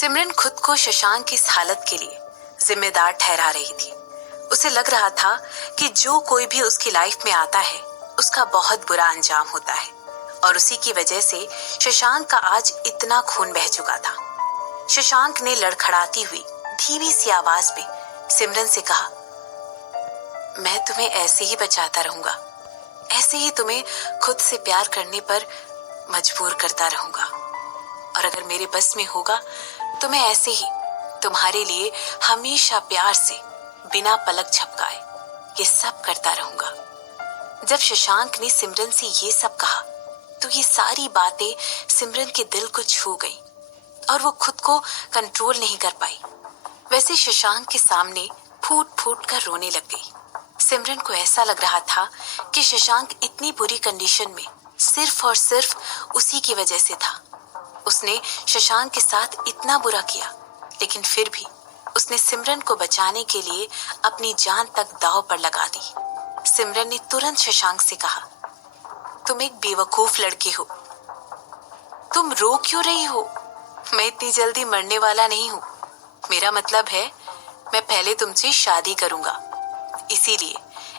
सिमरन खुद को शशांक की इस हालत के लिए जिम्मेदार ठहरा रही थी। उसे लग रहा था कि जो कोई भी उसकी लाइफ में आता है उसका बहुत बुरा अंजाम होता है और उसी की वजह से शशांक का आज इतना खून बह चुका था। शशांक ने लड़खड़ाती हुई धीमी सी आवाज में सिमरन से कहा, मैं तुम्हें ऐसे ही बचाता रहूंगा, ऐसे ही तुम्हें खुद से प्यार करने पर मजबूर करता रहूंगा और अगर मेरे बस में होगा तो मैं ऐसे ही तुम्हारे लिए हमेशा प्यार से बिना पलक झपकाए ये सब करता रहूंगा। जब शशांक ने सिमरन से ये सब कहा तो ये सारी बातें सिमरन के दिल को छू गई और वो खुद को कंट्रोल नहीं कर पाई। वैसे शशांक के सामने फूट फूट कर रोने लग गई। सिमरन को ऐसा लग रहा था कि शशांक इतनी बुरी कंडीशन में सिर्फ और सिर्फ उसी की वजह से था। उसने शशांक के साथ इतना बुरा किया, लेकिन फिर भी उसने सिमरन को बचाने के लिए अपनी जान तक दांव पर लगा दी। सिमरन ने तुरंत शशांक से कहा, तुम एक बेवकूफ लड़की हो, तुम रो क्यों रही हो? मैं इतनी जल्दी मरने वाला नहीं हूँ। मेरा मतलब है मैं पहले तुमसे शादी करूंगा, इसीलिए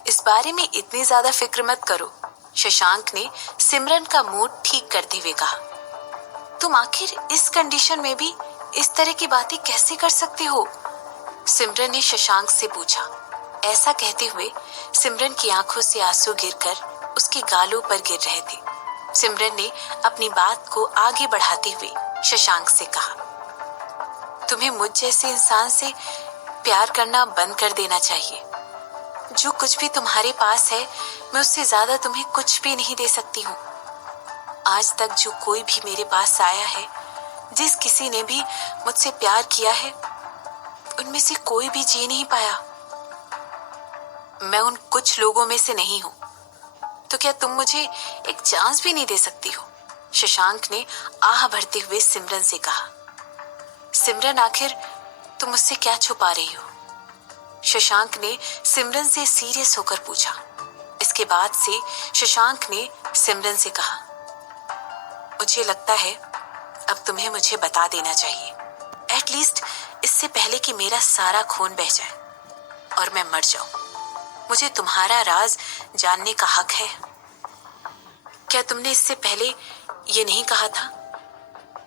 इस बारे में इतनी ज्यादा फिक्र मत करो। शशांक ने सिमरन का मूड ठीक करते हुए कहा, तुम आखिर इस कंडीशन में भी इस तरह की बातें कैसे कर सकते हो? सिमरन ने शशांक से पूछा। ऐसा कहते हुए सिमरन की आंखों से आंसू गिरकर उसके गालों पर गिर रहे थे। सिमरन ने अपनी बात को आगे बढ़ाते हुए शशांक से कहा, तुम्हें मुझ जैसे इंसान से प्यार करना बंद कर देना चाहिए। जो कुछ भी तुम्हारे पास है मैं उससे ज्यादा तुम्हें कुछ भी नहीं दे सकती हूँ। आज तक जो कोई भी मेरे पास आया है, जिस किसी ने भी मुझसे प्यार किया है, उनमें से कोई भी जी नहीं पाया। मैं उन कुछ लोगों में से नहीं हूं, तो क्या तुम मुझे एक चांस भी नहीं दे सकती हो? शशांक ने आह भरते हुए सिमरन से कहा। सिमरन, आखिर तुम मुझसे क्या छुपा रही हो? शशांक ने सिमरन से सीरियस होकर पूछा। इसके बाद से शशांक ने सिमरन से कहा, मुझे लगता है अब तुम्हें मुझे बता देना चाहिए, एटलीस्ट इससे पहले कि मेरा सारा खून बह जाए और मैं मर जाऊं। मुझे तुम्हारा राज जानने का हक है। क्या तुमने इससे पहले ये नहीं कहा था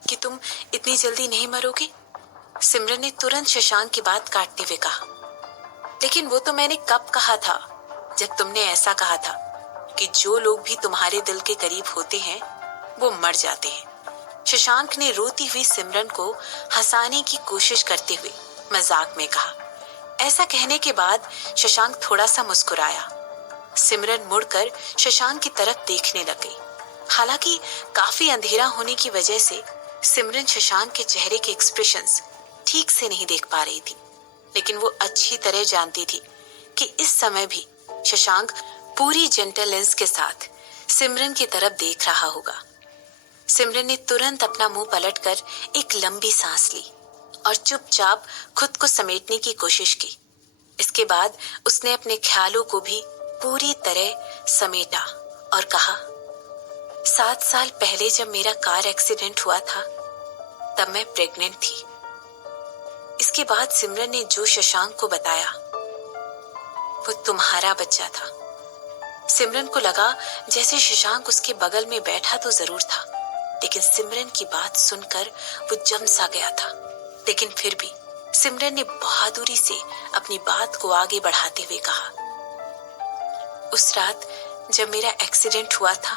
कि तुम इतनी जल्दी नहीं मरोगी? सिमरन ने तुरंत शशांक की बात काटते हुए कहा, लेकिन वो तो मैंने कब कहा था, जब तुमने ऐसा कहा था कि जो लोग भी तुम्हारे दिल के करीब होते हैं वो मर जाते हैं। शशांक ने रोती हुई सिमरन को हंसाने की कोशिश करते हुए मजाक में कहा। ऐसा कहने के बाद शशांक थोड़ा सा मुस्कुराया। सिमरन मुड़कर शशांक की तरफ देखने लग गई। हालांकि काफी अंधेरा होने की वजह से सिमरन शशांक के चेहरे के एक्सप्रेशंस ठीक से नहीं देख पा रही थी, लेकिन वो अच्छी तरह जानती थी कि इस समय भी शशांक पूरी जेंटलनेस के साथ सिमरन की तरफ देख रहा होगा। सिमरन ने तुरंत अपना मुंह पलटकर एक लंबी सांस ली और चुपचाप खुद को समेटने की कोशिश की। इसके बाद उसने अपने ख्यालों को भी पूरी तरह समेटा और कहा, 7 साल पहले जब मेरा कार एक्सीडेंट हुआ था तब मैं प्रेग्नेंट थी। इसके बाद सिमरन ने जो शशांक को बताया वो तुम्हारा बच्चा था। सिमरन को लगा जैसे शशांक उसके बगल में बैठा तो जरूर था, लेकिन सिमरन की बात सुनकर वो जम सा गया था। लेकिन फिर भी सिमरन ने बहादुरी से अपनी बात को आगे बढ़ाते हुए कहा, उस रात जब मेरा एक्सीडेंट हुआ था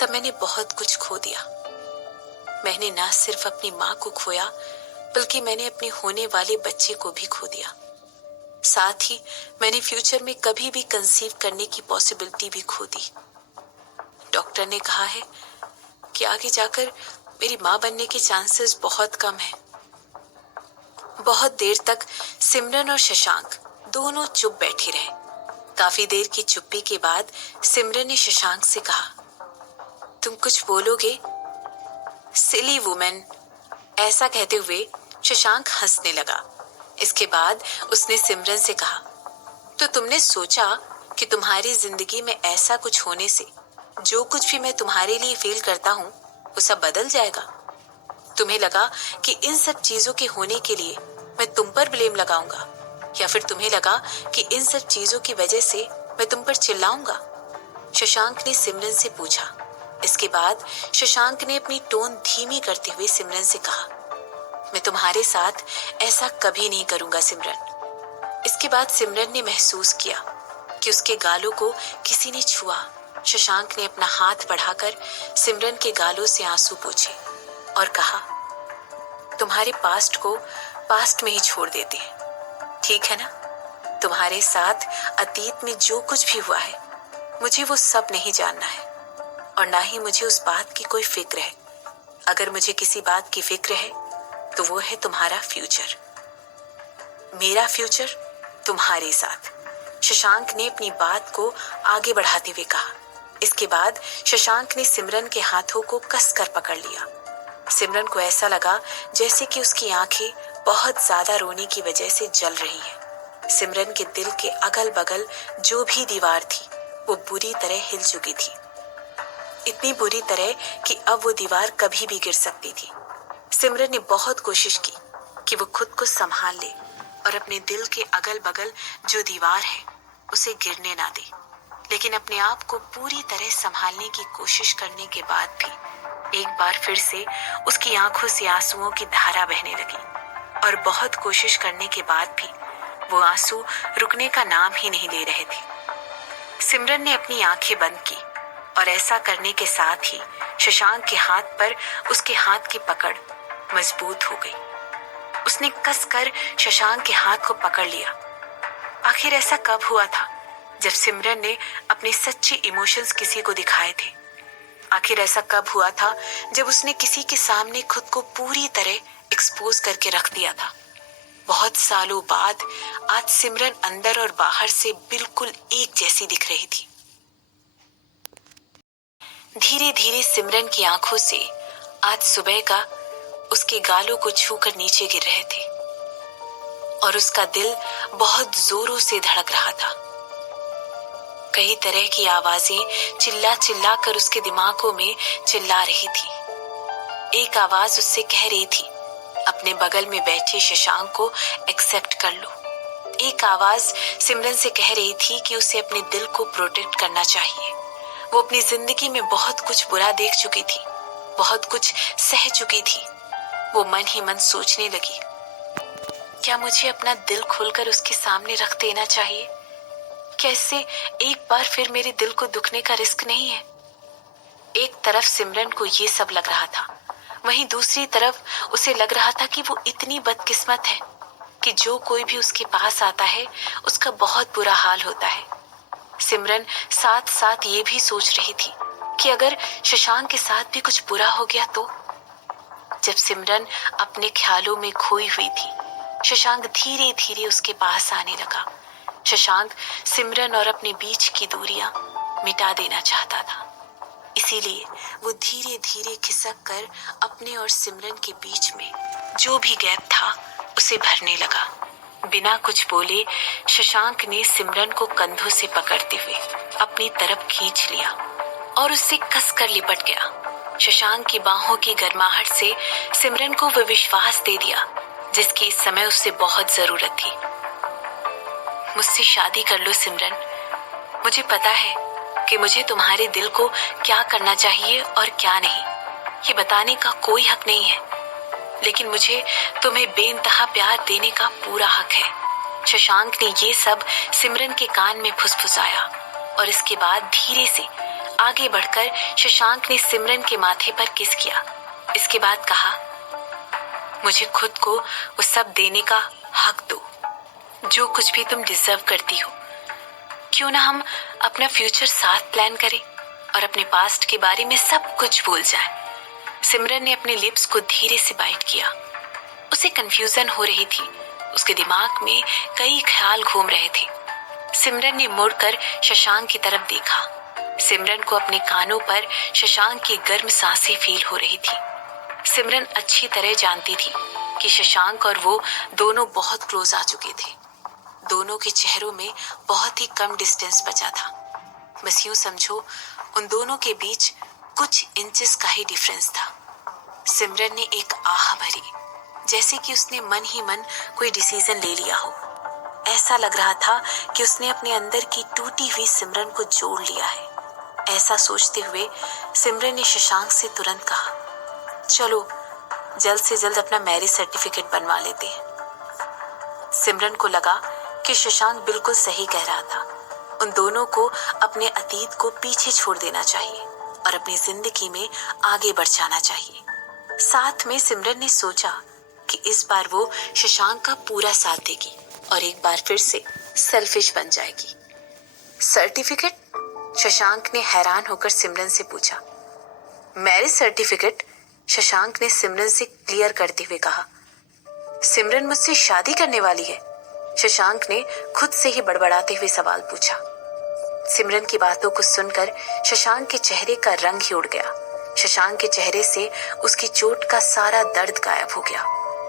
तब मैंने बहुत कुछ खो दिया। मैंने ना सिर्फ अपनी माँ को खोया, बल्कि मैंने अपने होने वाले बच्चे को भी खो दिया। साथ ही मैंने फ्यूचर में कभी भी कंसीव करने की पॉसिबिलिटी भी खो दी। डॉक्टर ने कहा है कि आगे जाकर मेरी माँ बनने के चांसेस बहुत कम हैं। बहुत देर तक सिमरन और शशांक दोनों चुप बैठे रहे। काफी देर की चुप्पी के बाद सिमरन ने शशांक से कहा, तुम कुछ बोलोगे? सिली वुमेन। ऐसा कहते हुए शशांक हंसने लगा। इसके बाद उसने सिमरन से कहा, तो तुमने सोचा कि तुम्हारी जिंदगी में ऐसा कुछ होने से जो कुछ भी मैं तुम्हारे लिए फील करता हूँ वो सब बदल जाएगा? तुम्हें लगा कि इन सब चीजों के होने के लिए मैं तुम पर ब्लेम लगाऊंगा, या फिर तुम्हें लगा कि इन सब चीजों की वजह से मैं तुम पर चिल्लाऊंगा? शशांक ने सिमरन से पूछा। इसके बाद शशांक ने अपनी टोन धीमी करते हुए सिमरन से कहा, मैं तुम्हारे साथ ऐसा कभी नहीं करूंगा सिमरन। इसके बाद सिमरन ने महसूस किया कि उसके गालों को किसी ने छुआ। शशांक ने अपना हाथ बढ़ाकर सिमरन के गालों से आंसू पोंछे और कहा, तुम्हारे पास्ट को पास्ट में ही छोड़ देते हैं, ठीक है ना? तुम्हारे साथ अतीत में जो कुछ भी हुआ है मुझे वो सब नहीं जानना है, और ना ही मुझे उस बात की कोई फिक्र है। अगर मुझे किसी बात की फिक्र है तो वो है तुम्हारा फ्यूचर, मेरा फ्यूचर तुम्हारे साथ। शशांक ने अपनी बात को आगे बढ़ाते हुए कहा। इसके बाद शशांक ने सिमरन के हाथों को कसकर पकड़ लिया। सिमरन को ऐसा लगा जैसे कि उसकी आंखें बहुत ज्यादा रोने की वजह से जल रही हैं। सिमरन के दिल के अगल बगल जो भी दीवार थी वो बुरी तरह हिल चुकी थी, इतनी बुरी तरह कि अब वो दीवार कभी भी गिर सकती थी। सिमरन ने बहुत कोशिश की कि वो खुद को संभाल ले और अपने दिल के अगल बगल जो दीवार है उसे गिरने ना दे, लेकिन अपने आप को पूरी तरह संभालने की कोशिश करने के बाद भी एक बार फिर से उसकी आंखों से आंसुओं की धारा बहने लगी, और बहुत कोशिश करने के बाद भी वो आंसू रुकने का नाम ही नहीं ले रहे थे। सिमरन ने अपनी आंखें बंद की और ऐसा करने के साथ ही शशांक के हाथ पर उसके हाथ की पकड़ मजबूत हो गई। उसने कसकर शशांक के हाथ को पकड़ लिया। आखिर ऐसा कब हुआ था जब सिमरन ने अपने सच्चे इमोशंस किसी को दिखाए थे? आखिर ऐसा कब हुआ था जब उसने किसी के सामने खुद को पूरी तरह एक्सपोज करके रख दिया था? बहुत सालों बाद आज सिमरन अंदर और बाहर से बिल्कुल एक जैसी दिख रही थी। धीरे धीरे सिमरन की आंखों से आज सुबह का उसके गालों को छूकर नीचे गिर रहे थे, और उसका दिल बहुत जोरों से धड़क रहा था। कई तरह की आवाजें चिल्ला चिल्ला कर उसके दिमागों में चिल्ला रही थी। एक आवाज उससे कह रही थी, अपने बगल में बैठे शशांक को एक्सेप्ट कर लो। एक आवाज सिमरन से कह रही थी कि उसे अपने दिल को प्रोटेक्ट करना चाहिए। वो अपनी जिंदगी में बहुत कुछ बुरा देख चुकी थी, बहुत कुछ सह चुकी थी। वो मन ही मन सोचने लगी, क्या मुझे अपना दिल खोलकर उसके सामने रख देना चाहिए? क्या इससे एक बार फिर मेरे दिल को दुखने का रिस्क नहीं है? एक तरफ सिमरन को ये सब लग रहा था, वहीं दूसरी तरफ उसे लग रहा था कि वो इतनी बदकिस्मत है कि जो कोई भी उसके पास आता है उसका बहुत बुरा हाल होता है। सिमरन साथ साथ ये भी सोच रही थी कि अगर शशांक के साथ भी कुछ बुरा हो गया तो। जब सिमरन अपने ख्यालों में खोई हुई थी, शशांक धीरे धीरे उसके पास आने लगा। शशांक सिमरन और अपने बीच की दूरियां मिटा देना चाहता था, इसीलिए वो धीरे धीरे खिसक कर अपने और सिमरन के बीच में जो भी गैप था उसे भरने लगा। बिना कुछ बोले शशांक ने सिमरन को कंधों से पकड़ते हुए अपनी तरफ खींच लिया और उससे कसकर लिपट गया। शशांक की बाहों की गर्माहट से सिमरन को वो विश्वास दे दिया जिसकी इस समय उससे बहुत जरूरत थी। मुझसे शादी कर लो सिमरन। मुझे पता है कि मुझे तुम्हारे दिल को क्या करना चाहिए और क्या नहीं, ये बताने का कोई हक नहीं है, लेकिन मुझे तुम्हें बेइंतहा प्यार देने का पूरा हक है। शशांक ने ये सब सिमरन के कान में फुसफुसाया और इसके बाद धीरे से आगे बढ़कर शशांक ने सिमरन के माथे पर किस किया। इसके बाद कहा, मुझे खुद को वो सब देने का हक दो जो कुछ भी तुम डिजर्व करती हो। क्यों ना हम अपना फ्यूचर साथ प्लान करें और अपने पास्ट के बारे में सब कुछ भूल जाएं। सिमरन ने अपने लिप्स को धीरे से बाइट किया। उसे कंफ्यूजन हो रही थी, उसके दिमाग में कई ख्याल घूम रहे थे। सिमरन ने मुड़कर शशांक की तरफ देखा। सिमरन को अपने कानों पर शशांक की गर्म सांसें फील हो रही थी। सिमरन अच्छी तरह जानती थी कि शशांक और वो दोनों बहुत क्लोज आ चुके थे। दोनों के चेहरों में बहुत ही कम डिस्टेंस बचा था। बस यूं समझो, उन दोनों के बीच कुछ इंचेस का ही डिफरेंस था। सिमरन ने एक आह भरी, जैसे कि उसने मन ही मन कोई डिसीजन ले लिया हो। ऐसा लग रहा था कि उसने अपने अंदर की टूटी हुई सिमरन को जोड़ लिया है। ऐसा सोचते हुए सिमरन ने शशांक से तुरंत कहा, चलो जल्द से जल्द अपना मैरिज सर्टिफिकेट बनवा लेते हैं। सिमरन को लगा कि शशांक बिल्कुल सही कह रहा था। उन दोनों को अपने अतीत को पीछे छोड़ देना चाहिए और अपनी जिंदगी में आगे बढ़ जाना चाहिए। साथ में सिमरन ने सोचा कि इस बार वो शशांक का पूरा साथ देगी और एक बार फिर से सेल्फिश बन जाएगी। सर्टिफिकेट? शशांक ने हैरान होकर सिमरन से पूछा। Marriage certificate? शशांक ने सिमरन से क्लियर करते हुए कहा। सिमरन मुझसे शादी करने वाली है? शशांक ने खुद से ही बड़बड़ाते हुए सवाल पूछा। सिमरन की बातों को सुनकर शशांक के चेहरे का रंग ही उड़ गया। शशांक के चेहरे से उसकी चोट का सारा दर्द गायब हो गया।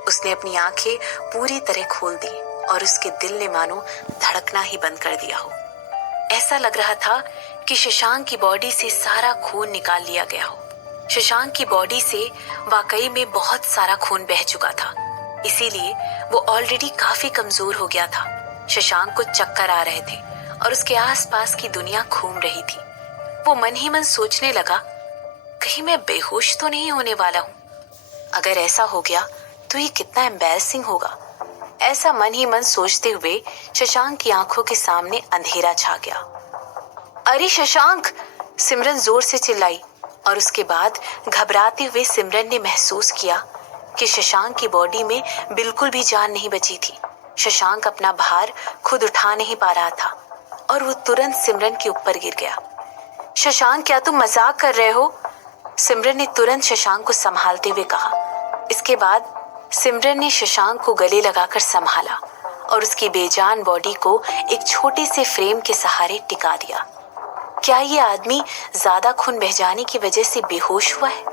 उसने अपनी आंखें पूरी तरह खोल दी और उसके दिल ने मानो धड़कना ही बंद कर दिया हो। ऐसा लग रहा था कि शशांक की बॉडी से सारा खून निकाल लिया गया हो। शशांक की बॉडी से वाकई में बहुत सारा खून बह चुका था, इसीलिए वो ऑलरेडी काफी कमजोर हो गया था। शशांक को चक्कर आ रहे थे और उसके आसपास की दुनिया घूम रही थी। वो मन ही मन सोचने लगा, कहीं मैं बेहोश तो नहीं होने वाला हूँ। अगर ऐसा हो गया तो ये कितना एम्बैरसिंग होगा। ऐसा मन ही मन सोचते हुए शशांक की आंखों के सामने अंधेरा छा गया। अरे शशांक! सिमरन जोर से चिल्लाई और उसके बाद घबराते हुए सिमरन ने महसूस किया कि शशांक की बॉडी में बिल्कुल भी जान नहीं बची थी। शशांक अपना भार खुद उठा नहीं पा रहा था और वो तुरंत सिमरन के ऊपर गिर गया। शशांक, क्या तुम मजाक कर रहे हो? सिमरन ने तुरंत शशांक को संभालते हुए कहा। इसके बाद सिमरन ने शशांक को गले लगाकर संभाला और उसकी बेजान बॉडी को एक छोटे से फ्रेम के सहारे टिका दिया। क्या ये आदमी ज्यादा खून बह जाने की वजह से बेहोश हुआ है,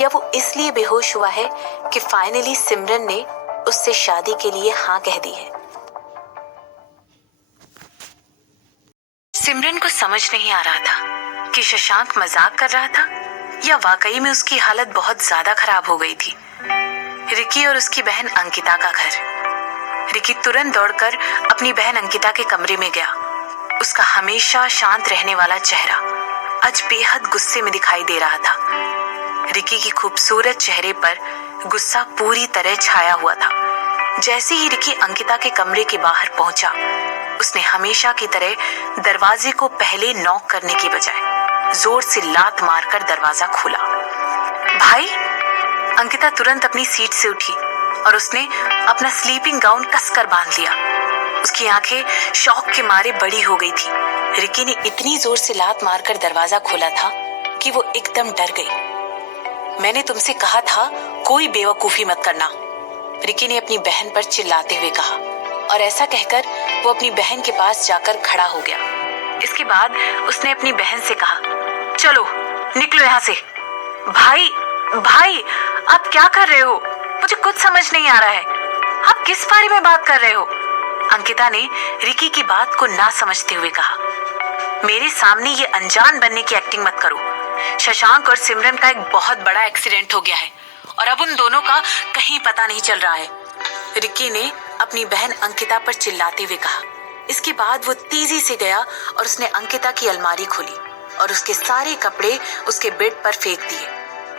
या वो इसलिए बेहोश हुआ है कि फाइनली सिमरन ने उससे शादी के लिए हाँ कह दी है? सिमरन को समझ नहीं आ रहा था कि शशांक मजाक कर रहा था या वाकई में उसकी हालत बहुत ज्यादा खराब हो गई थी। रिकी और उसकी बहन अंकिता का घर। रिकी तुरंत दौड़कर अपनी बहन अंकिता के कमरे में गया। उसका हमेशा शांत रहने वाला चेहरा आज बेहद गुस्से में दिखाई दे रहा था। रिकी की खूबसूरत चेहरे पर गुस्सा पूरी तरह छाया हुआ था। जैसे ही रिकी अंकिता के कमरे के बाहर पहुंचा, उसने हमेशा की तरह दरवाजे को पहले नॉक करने की बजाय जोर से लात मारकर दरवाजा खोला। भाई! अंकिता तुरंत अपनी सीट से उठी और उसने अपना स्लीपिंग गाउन कसकर बांध लिया। उसकी आंखें शॉक के मारे बड़ी हो गई थी। रिकी ने इतनी जोर से लात मारकर दरवाजा खोला था कि वो एकदम डर गई। मैंने तुमसे कहा था कोई बेवकूफी मत करना, रिकी ने अपनी बहन पर चिल्लाते हुए कहा और ऐसा कहकर वो अपनी बहन के पास जाकर खड़ा हो गया। इसके बाद उसने अपनी बहन से कहा, चलो निकलो यहाँ से। भाई, आप क्या कर रहे हो? मुझे कुछ समझ नहीं आ रहा है। आप किस बारे में बात कर रहे हो? अंकिता ने रिकी की बात को ना समझते हुए कहा। मेरे सामने ये अनजान बनने की एक्टिंग मत करो। शशांक और सिमरन का एक बहुत बड़ा एक्सीडेंट हो गया है और अब उन दोनों का कहीं पता नहीं चल रहा है, रिकी ने अपनी बहन अंकिता पर चिल्लाते हुए कहा। इसके बाद वो तेजी से गया और उसने अंकिता की अलमारी खोली और उसके सारे कपड़े उसके बेड पर फेंक दिए।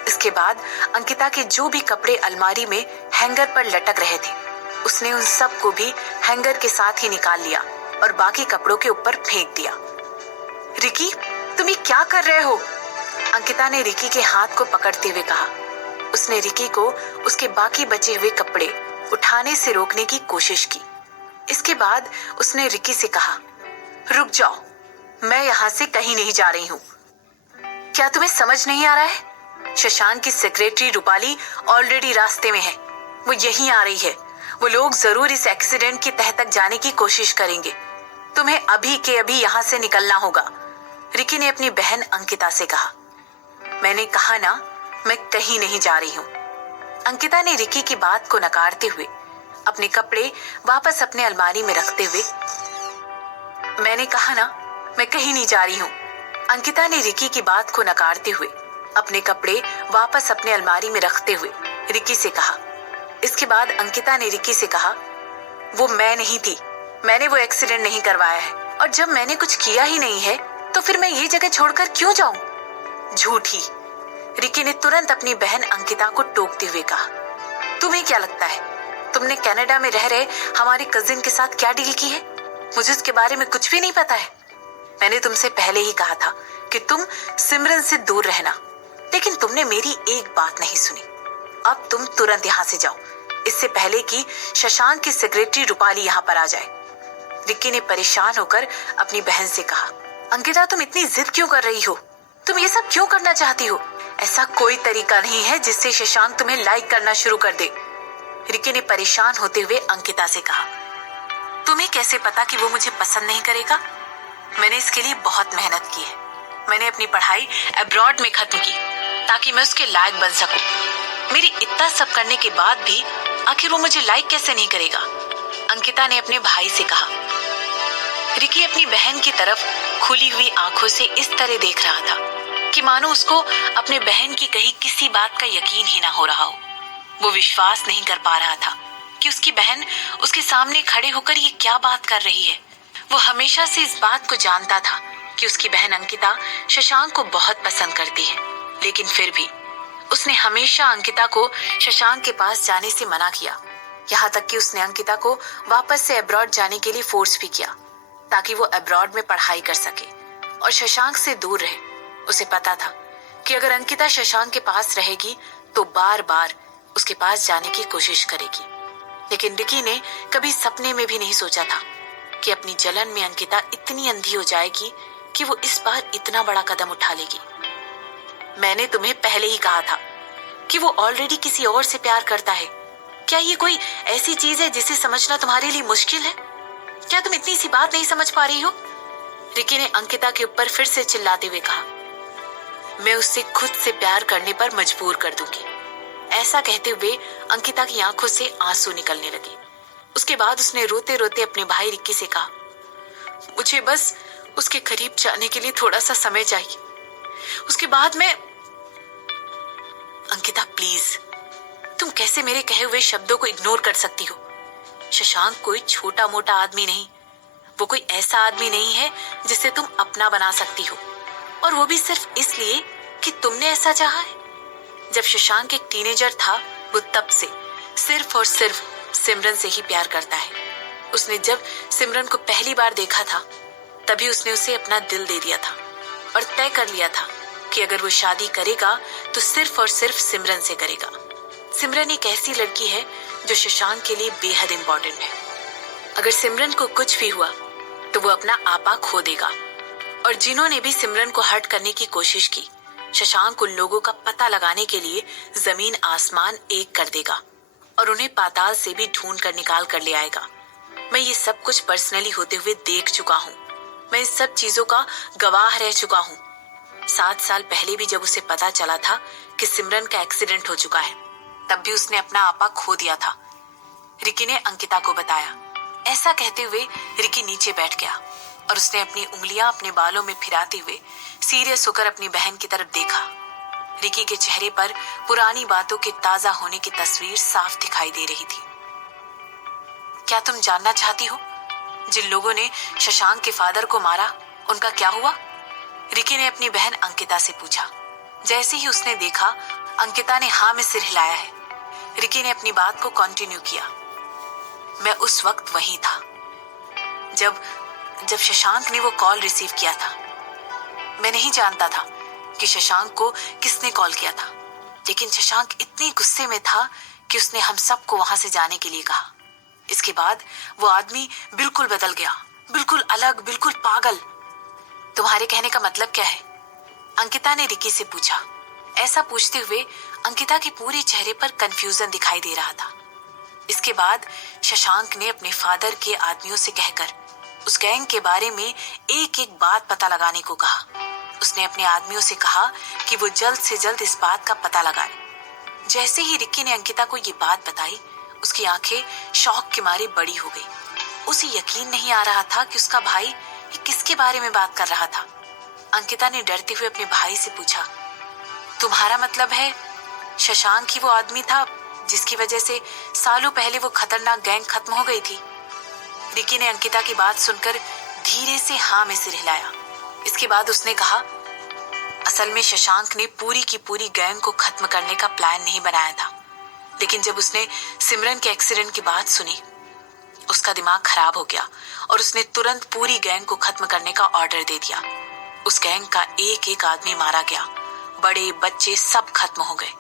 इसके बाद अंकिता के जो भी कपड़े अलमारी में हैंगर पर लटक रहे थे, उसने उन सब को भी हैंगर के साथ ही निकाल लिया और बाकी कपड़ों के ऊपर फेंक दिया। रिकी, तुम ये क्या कर रहे हो? अंकिता ने रिकी के हाथ को पकड़ते हुए कहा। उसने रिकी को उसके बाकी बचे हुए कपड़े उठाने से रोकने की कोशिश की। इसके बाद उसने रिकी से कहा, रुक जाओ, मैं यहाँ से कहीं नहीं जा रही हूँ। क्या तुम्हें समझ नहीं आ रहा है? शशांक की सेक्रेटरी रूपाली ऑलरेडी रास्ते में है। वो यहीं आ रही है। वो लोग जरूर इस एक्सीडेंट की तह तक जाने की कोशिश करेंगे। तुम्हें अभी के अभी यहाँ से निकलना होगा, रिकी ने अपनी बहन अंकिता से कहा। मैंने कहा ना, मैं कहीं नहीं जा रही हूँ। अंकिता ने रिकी की बात को नकारते हुए अपने कपड़े वापस अपने अलमारी में रखते हुए, मैंने कहा ना, मैं कहीं नहीं जा रही हूँ। अंकिता ने रिकी की बात को नकारते हुए अपने कपड़े वापस अपने अलमारी में रखते हुए रिकी से कहा। इसके बाद अंकिता ने रिकी से कहा, वो मैं नहीं थी, मैंने वो एक्सीडेंट नहीं करवाया है, और जब मैंने कुछ किया ही नहीं है तो फिर मैं ये जगह छोड़कर क्यों जाऊं? झूठी। रिकी ने तुरंत अपनी बहन अंकिता को टोकते हुए कहा, तुम्हें क्या लगता है तुमने कनाडा में रह रहे हमारे कजिन के साथ क्या डील की है? मुझे उसके बारे में कुछ भी नहीं पता है। मैंने तुमसे पहले ही कहा था कि तुम सिमरन से दूर रहना, लेकिन तुमने मेरी एक बात नहीं सुनी। अब तुम तुरंत यहाँ से जाओ, इससे पहले कि शशांक की सेक्रेटरी रूपाली यहाँ पर आ जाए। रिकी ने परेशान होकर अपनी बहन से कहा, अंकिता तुम इतनी जिद क्यों कर रही हो? तुम ये सब क्यों करना चाहती हो? ऐसा कोई तरीका नहीं है जिससे शशांक तुम्हें लाइक करना शुरू कर दे। रिकी ने परेशान होते हुए अंकिता से कहा, तुम्हें कैसे पता कि वो मुझे पसंद नहीं करेगा? मैंने इसके लिए बहुत मेहनत की है। मैंने अपनी पढ़ाई अब्रॉड में खत्म की ताकि मैं उसके लायक बन सकूं। मेरी इतना सब करने के बाद भी आखिर वो मुझे लाइक कैसे नहीं करेगा? अंकिता ने अपने भाई से कहा। रिकी अपनी बहन की तरफ खुली हुई आंखों से इस तरह देख रहा था कि मानो उसको अपने बहन की कही किसी बात का यकीन ही ना हो रहा हो। वो विश्वास नहीं कर पा रहा था कि उसकी बहन उसके सामने खड़े होकर ये क्या बात कर रही है। वो हमेशा से इस बात को जानता था कि उसकी बहन अंकिता शशांक को बहुत पसंद करती है, लेकिन फिर भी उसने हमेशा अंकिता को शशांक के पास जाने से मना किया। यहाँ तक कि उसने अंकिता को वापस से अब्रॉड जाने के लिए फोर्स भी किया ताकि वो अब्रॉड में पढ़ाई कर सके और शशांक से दूर रहे। उसे पता था कि अगर अंकिता शशांक के पास रहेगी तो बार बार उसके पास जाने की कोशिश करेगी, लेकिन रिकी ने कभी सपने में भी नहीं सोचा था कि अपनी जलन में अंकिता इतनी अंधी हो जाएगी कि वो इस बार इतना बड़ा कदम उठा लेगी। मैंने तुम्हें पहले ही कहा था कि वो ऑलरेडी किसी और से प्यार करता है। क्या ये कोई ऐसी चीज है जिसे समझना तुम्हारे लिए मुश्किल है? क्या तुम इतनी सी बात नहीं समझ पा रही हो? रिकी ने अंकिता के ऊपर फिर से चिल्लाते हुए कहा, मैं उससे खुद से प्यार करने पर मजबूर कर दूंगी। ऐसा कहते हुए अंकिता की आंखों से आंसू निकलने लगे। उसके बाद उसने रोते रोते अपने भाई रिकी से कहा, मुझे बस उसके करीब जाने के लिए थोड़ा सा समय चाहिए, उसके बाद मैं। अंकिता प्लीज, तुम कैसे मेरे कहे हुए शब्दों को इग्नोर कर सकती हो? शशांक कोई छोटा मोटा आदमी नहीं, वो कोई ऐसा आदमी नहीं है जिसे तुम अपना बना सकती हो, और वो भी सिर्फ इसलिए कि तुमने ऐसा चाहा है। जब शशांक एक टीनेजर था वो तब से सिर्फ और सिर्फ सिमरन से ही प्यार करता है। उसने जब सिमरन को पहली बार देखा था तभी उसने उसे अपना दिल दे दिया था और तय कर लिया था कि अगर वो शादी करेगा तो सिर्फ और सिर्फ सिमरन से करेगा। सिमरन एक ऐसी लड़की है जो शशांक के लिए बेहद इंपॉर्टेंट है। अगर सिमरन को कुछ भी हुआ तो वो अपना आपा खो देगा, और जिन्होंने भी सिमरन को हर्ट करने की कोशिश की, शशांक उन लोगों का पता लगाने के लिए जमीन आसमान एक कर देगा और उन्हें पाताल से भी ढूंढ कर निकाल कर ले आएगा। मैं ये सब कुछ पर्सनली होते हुए देख चुका हूँ। मैं इस सब चीजों का गवाह रह चुका हूँ। 7 साल पहले भी जब उसे पता चला था कि सिमरन का एक्सीडेंट हो चुका है, तब भी उसने अपना आपा खो दिया था। रिकी ने अंकिता को बताया। ऐसा कहते हुए रिकी नीचे बैठ गया और उसने अपनी उंगलियां अपने बालों में फिराते हुए सीरियस होकर अपनी बहन की तरफ देखा। रिकी के चेहरे पर पुरानी बातों के ताजा होने की तस्वीर साफ दिखाई दे रही थी। क्या तुम जानना चाहती हो जिन लोगों ने शशांक के फादर को मारा उनका क्या हुआ? रिकी ने अपनी बहन अंकिता से पूछा। जैसे ही उसने देखा अंकिता ने हाँ में सिर हिलाया है, रिकी ने अपनी बात को कंटिन्यू किया। मैं उस वक्त वहीं था जब शशांक ने वो कॉल रिसीव किया था। मैं नहीं जानता था कि शशांक को किसने कॉल किया था, लेकिन शशांक इतने गुस्से में था कि उसने हम सबको वहां से जाने के लिए कहा। इसके बाद वो आदमी बिल्कुल बदल गया, बिल्कुल अलग, बिल्कुल पागल। तुम्हारे कहने का मतलब क्या है? अंकिता ने रिकी से पूछा। ऐसा पूछते हुए अंकिता के पूरे चेहरे पर कंफ्यूजन दिखाई दे रहा था। इसके बाद शशांक ने अपने फादर के आदमियों से कहकर उस गैंग के बारे में एक एक बात पता लगाने को कहा। उसने अपने आदमियों से कहा कि वो जल्द से जल्द इस बात का पता लगाए। जैसे ही रिकी ने अंकिता को ये बात बताई, उसकी आंखें शौक के मारे बड़ी हो गई। उसे यकीन नहीं आ रहा था कि उसका भाई ये किसके बारे में बात कर रहा था। अंकिता ने डरते हुए अपने भाई से पूछा, तुम्हारा मतलब है शशांक ही वो आदमी था जिसकी वजह से सालों पहले वो खतरनाक गैंग खत्म हो गई थी? रिकी ने अंकिता की बात सुनकर धीरे से हाँ में सिर हिलाया। इसके बाद उसने कहा, असल में शशांक ने पूरी की पूरी गैंग को खत्म करने का प्लान नहीं बनाया था, लेकिन जब उसने सिमरन के एक्सीडेंट की बात सुनी उसका दिमाग खराब हो गया और उसने तुरंत पूरी गैंग को खत्म करने का ऑर्डर दे दिया। उस गैंग का एक एक आदमी मारा गया, बड़े बच्चे सब खत्म हो गए।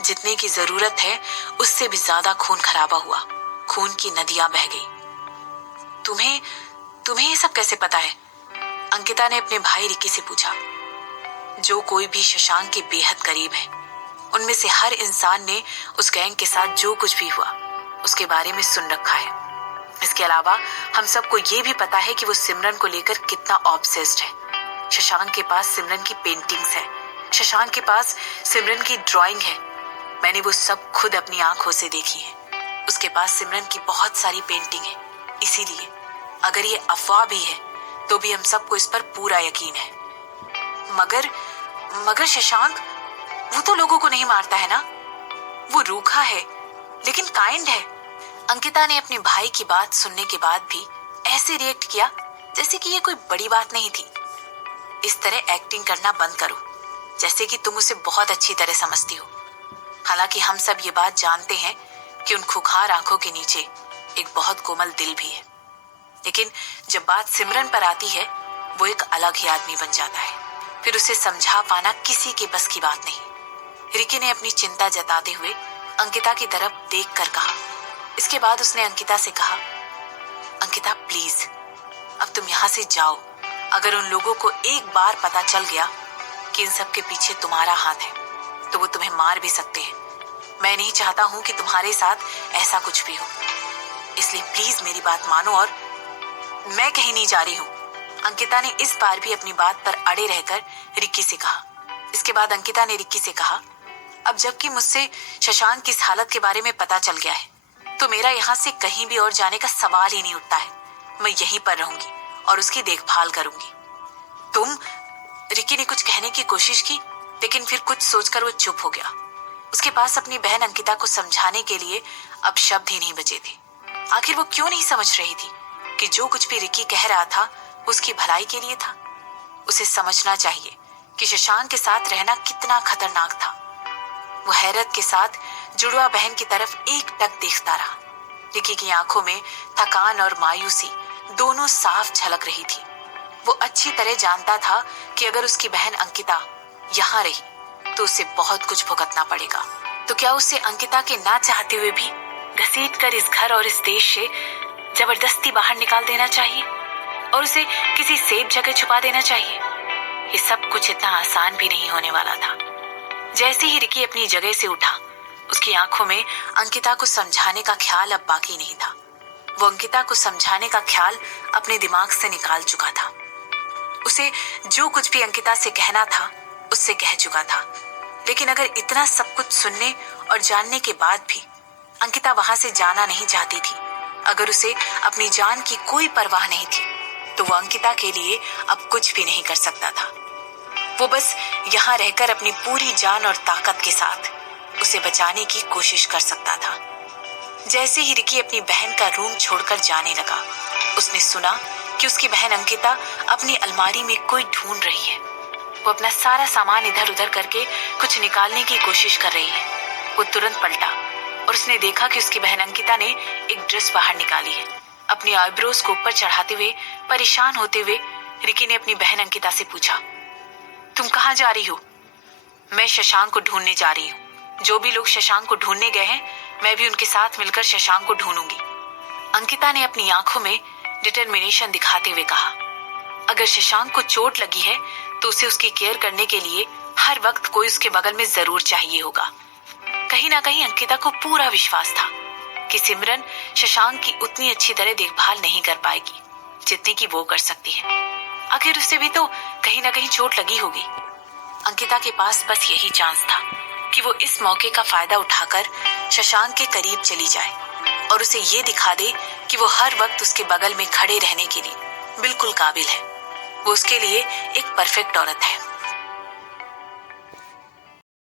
जितने की जरूरत है उससे भी ज्यादा खून खराबा हुआ, खून की नदियां बह गई। तुम्हें तुम्हें ये सब कैसे पता है? अंकिता ने अपने भाई रिकी से पूछा। जो कोई भी शशांक के बेहद करीब है, उनमें से हर इंसान ने उस गैंग के साथ जो कुछ भी हुआ उसके बारे में सुन रखा है। इसके अलावा हम सबको ये भी पता है कि वो सिमरन को लेकर कितना ऑब्सेस्ड है। शशांक के पास सिमरन की पेंटिंग्स है, शशांक के पास सिमरन की ड्राइंग है। मैंने वो सब खुद अपनी आंखों से देखी है। उसके पास सिमरन की बहुत सारी पेंटिंग है। इसीलिए अगर ये अफवाह भी है तो भी हम सबको इस पर पूरा यकीन है। मगर शशांक वो तो लोगों को नहीं मारता है ना? वो रूखा है लेकिन काइंड है। अंकिता ने अपने भाई की बात सुनने के बाद भी ऐसे रिएक्ट किया जैसे कि ये कोई बड़ी बात नहीं थी। इस तरह एक्टिंग करना बंद करो, जैसे कि तुम उसे बहुत अच्छी तरह समझती हो। हालांकि हम सब ये बात जानते हैं कि उन खुखार आंखों के नीचे एक बहुत कोमल दिल भी है। लेकिन जब बात सिमरन पर आती है वो एक अलग ही आदमी बन जाता है। फिर उसे समझा पाना किसी के बस की बात नहीं। रिकी ने अपनी चिंता जताते हुए अंकिता की तरफ देखकर कहा। इसके बाद उसने अंकिता से कहा, अंकिता प्लीज अब तुम यहाँ से जाओ। अगर उन लोगों को एक बार पता चल गया कि इन सब के पीछे तुम्हारा हाथ है तो वो तुम्हें मार भी सकते हैं। मैं नहीं चाहता हूं कि तुम्हारे साथ ऐसा कुछ भी हो, इसलिए प्लीज मेरी बात मानो और मैं कहीं नहीं जा रही हूँ। अंकिता ने इस बार भी अपनी बात पर अड़े रहकर रिक्की से कहा। इसके बाद अंकिता ने रिक्की से कहा, अब जबकि मुझसे शशांक की इस हालत के बारे में पता चल गया है तो मेरा यहाँ से कहीं भी और जाने का सवाल ही नहीं उठता है। मैं यहीं पर रहूंगी और उसकी देखभाल करूंगी। तुम? रिक्की ने कुछ कहने की कोशिश की लेकिन फिर कुछ सोचकर वो चुप हो गया। उसके पास अपनी बहन अंकिता को समझाने के लिए अब शब्द ही नहीं बचे थे। आखिर वो क्यों नहीं समझ रही थी कि जो कुछ भी रिक्की कह रहा था उसकी भलाई के लिए था। उसे समझना चाहिए कि शशांक के साथ रहना कितना खतरनाक था। वो हैरत के साथ जुड़वा बहन की तरफ एक टक देखता रहा। रिक्की की आंखों में थकान और मायूसी दोनों साफ झलक रही थी। वो अच्छी तरह जानता था कि अगर उसकी बहन अंकिता यहाँ रही तो उसे बहुत कुछ भुगतना पड़ेगा। तो क्या उसे अंकिता के ना चाहते हुए भी घसीटकर इस घर और इस देश से जबरदस्ती बाहर निकाल देना चाहिए और उसे किसी सेफ जगह छुपा देना चाहिए? ये सब कुछ इतना आसान भी नहीं होने वाला था। जैसे ही रिक्की अपनी जगह से उठा उसकी आंखों में अंकिता को समझाने का ख्याल अब बाकी नहीं था। वो अंकिता को समझाने का ख्याल अपने दिमाग से निकाल चुका था। उसे जो कुछ भी अंकिता से कहना था उससे कह चुका था। लेकिन अगर इतना सब कुछ सुनने और जानने के बाद भी अंकिता वहां से जाना नहीं चाहती थी, अगर उसे अपनी जान की कोई परवाह नहीं थी, तो वो अंकिता के लिए अब कुछ भी नहीं कर सकता था। वो बस यहाँ रहकर अपनी पूरी जान और ताकत के साथ उसे बचाने की कोशिश कर सकता था। जैसे ही रिक्की अपनी बहन का रूम छोड़कर जाने लगा, उसने सुना कि उसकी बहन अंकिता अपनी अलमारी में कोई ढूंढ रही है। वो अपना सारा सामान इधर उधर करके कुछ निकालने की कोशिश कर रही है। वो तुरंत पलटा और उसने देखा कि उसकी बहन अंकिता ने एक ड्रेस बाहर निकाली है। अपनी आईब्रोज को ऊपर चढ़ाते हुए परेशान होते हुए रिक्की ने अपनी बहन अंकिता से पूछा, तुम कहाँ जा रही हो? मैं शशांक को ढूंढने जा रही हूँ। जो भी लोग शशांक को ढूंढने गए हैं मैं भी उनके साथ मिलकर शशांक को ढूंढूंगी। अंकिता ने अपनी आंखों में डिटर्मिनेशन दिखाते हुए कहा। अगर शशांक को चोट लगी है तो उसे उसकी केयर करने के लिए हर वक्त कोई उसके बगल में जरूर चाहिए होगा। कहीं ना कहीं अंकिता को पूरा विश्वास था कि सिमरन शशांक की उतनी अच्छी तरह देखभाल नहीं कर पाएगी जितनी कि वो कर सकती है। आखिर उसे भी तो कहीं ना कहीं चोट लगी होगी। अंकिता के पास बस यही चांस था कि वो इस मौके का फायदा उठाकर शशांक के करीब चली जाए और उसे ये दिखा दे कि वो हर वक्त उसके बगल में खड़े रहने के लिए बिल्कुल काबिल है। वो उसके लिए एक परफेक्ट औरत है।